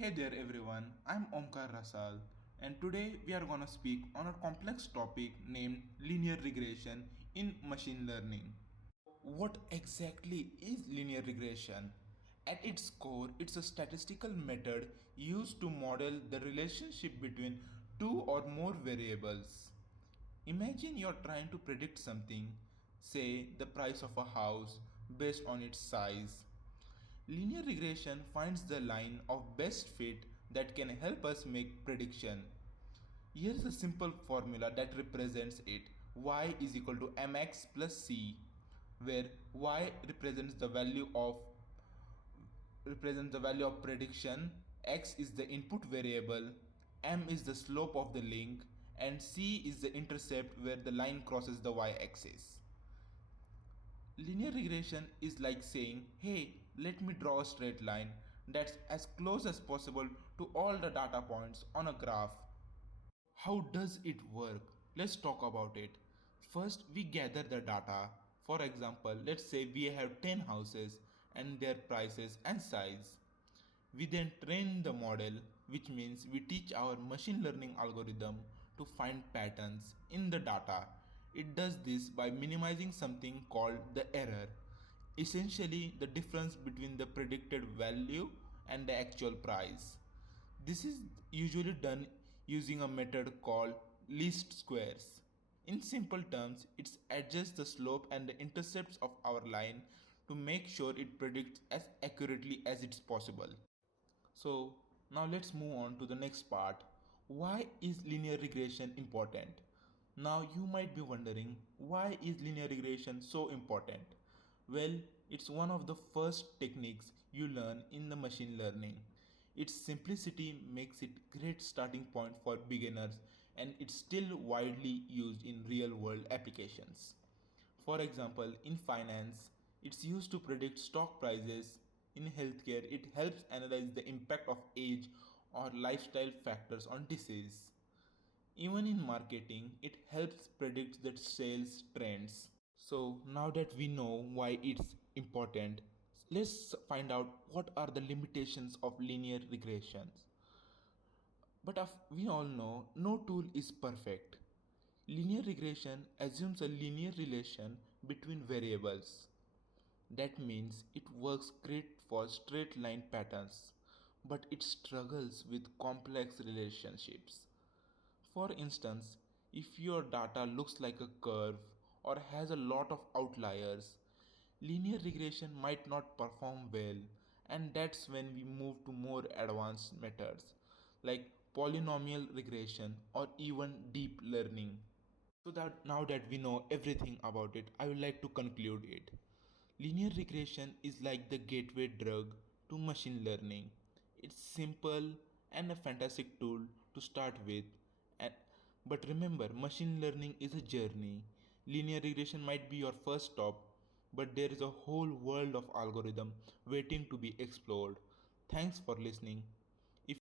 Hey there everyone, I'm Omkar Rasal and today we are gonna speak on a complex topic named linear regression in machine learning. What exactly is linear regression? At its core, it's a statistical method used to model the relationship between two or more variables. Imagine you're trying to predict something, say the price of a house based on its size. Linear regression finds the line of best fit that can help us make prediction. Here's a simple formula that represents it. Y is equal to mx plus c, where y represents the value of prediction, x is the input variable, m is the slope of the link, and c is the intercept where the line crosses the y-axis. Linear regression is like saying, hey, let me draw a straight line that's as close as possible to all the data points on a graph. How does it work? Let's talk about it. First, we gather the data. For example, let's say we have 10 houses and their prices and size. We then train the model, which means we teach our machine learning algorithm to find patterns in the data. It does this by minimizing something called the error, essentially the difference between the predicted value and the actual price. This is usually done using a method called least squares. In simple terms, it adjusts the slope and the intercepts of our line to make sure it predicts as accurately as it's possible. So now let's move on to the next part. Why is linear regression important? Now you might be wondering, why is linear regression so important? Well, it's one of the first techniques you learn in the machine learning. Its simplicity makes it great starting point for beginners and it's still widely used in real world applications. For example, in finance, it's used to predict stock prices. In healthcare, it helps analyze the impact of age or lifestyle factors on disease. Even in marketing, it helps predict the sales trends. So, now that we know why it's important, let's find out what are the limitations of linear regressions. But we all know no tool is perfect. Linear regression assumes a linear relation between variables. That means it works great for straight line patterns, but it struggles with complex relationships. For instance, if your data looks like a curve or has a lot of outliers, linear regression might not perform well, and that's when we move to more advanced methods like polynomial regression or even deep learning. So that now that we know everything about it, I would like to conclude it. Linear regression is like the gateway drug to machine learning. It's simple and a fantastic tool to start with. And, but remember, machine learning is a journey. Linear regression might be your first stop, but there is a whole world of algorithm waiting to be explored. Thanks for listening.